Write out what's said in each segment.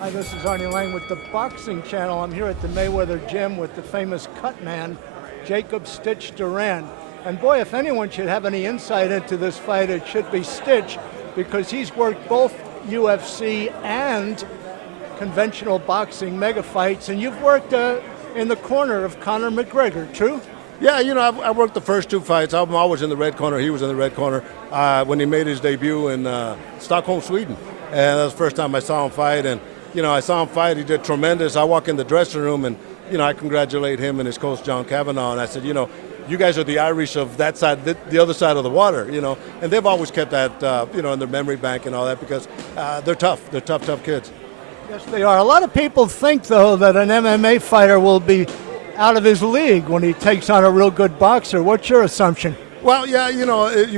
Hi, this is Arnie Lang with the Boxing Channel. I'm here at the Mayweather gym with the famous cut man, Jacob Stitch Duran. And boy, if anyone should have any insight into this fight, it should be Stitch, because he's worked both UFC and conventional boxing mega fights, and you've worked in the corner of Conor McGregor, true? Yeah, I worked the first two fights. I'm always in the red corner. He was in the red corner when he made his debut in Stockholm, Sweden. And that was the first time I saw him fight. And, I saw him fight. He did tremendous. I walk in the dressing room and, I congratulate him and his coach, John Kavanagh. And I said, you guys are the Irish of that side, the other side of the water, And they've always kept that, in their memory bank and all that, because they're tough. They're tough kids. Yes, they are. A lot of people think, though, that an MMA fighter will be out of his league when he takes on a real good boxer. What's your assumption? Well, yeah,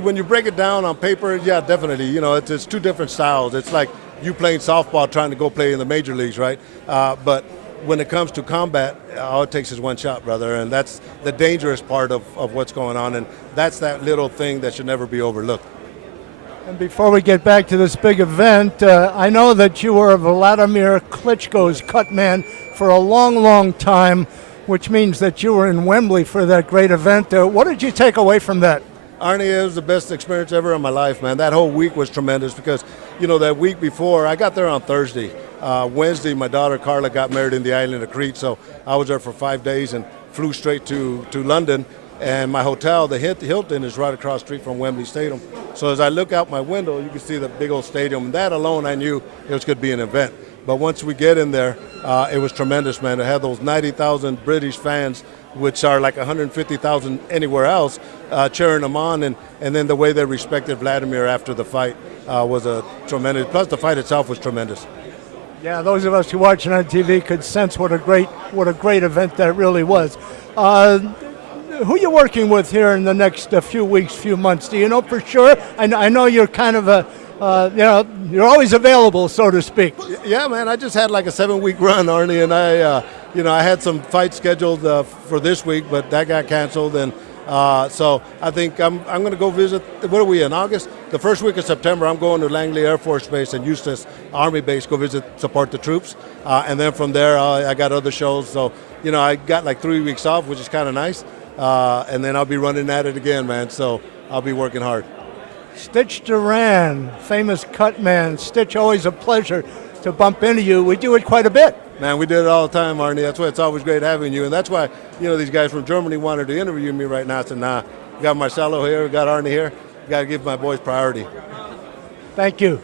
when you break it down on paper, yeah, definitely. It's two different styles. It's like you playing softball trying to go play in the major leagues, right? But when it comes to combat, all it takes is one shot, brother, and that's the dangerous part of what's going on, and that's that little thing that should never be overlooked. And before we get back to this big event, I know that you were Vladimir Klitschko's cut man for a long, long time, which means that you were in Wembley for that great event. What did you take away from that? Arnie, it was the best experience ever in my life, man. That whole week was tremendous because, that week before, I got there on Thursday. Wednesday, my daughter Carla got married in the island of Crete, so I was there for 5 days and flew straight to London. And my hotel, the Hilton, is right across the street from Wembley Stadium. So as I look out my window, you can see the big old stadium. And that alone, I knew it was going to be an event. But once we get in there, it was tremendous, man. To have those 90,000 British fans, which are like 150,000 anywhere else, cheering them on. And then the way they respected Vladimir after the fight was a tremendous. Plus, the fight itself was tremendous. Yeah, those of us who watch it on TV could sense what a great event that really was. Who are you working with here in the next few weeks, few months? Do you know for sure? I know you're kind of you're always available, so to speak. Yeah, man. I just had like a 7-week run, Arnie, and I had some fights scheduled for this week, but that got canceled, and so I think I'm going to go visit. What are we in August? The first week of September, I'm going to Langley Air Force Base and Eustis Army Base, go support the troops, and then from there I got other shows. So I got like 3 weeks off, which is kind of nice. And then I'll be running at it again, man, so I'll be working hard. Stitch Duran, famous cut man. Stitch, always a pleasure to bump into you. We do it quite a bit. Man, we do it all the time, Arnie. That's why it's always great having you, and that's why, these guys from Germany wanted to interview me right now. I said, nah, we got Marcelo here, we got Arnie here, got to give my boys priority. Thank you.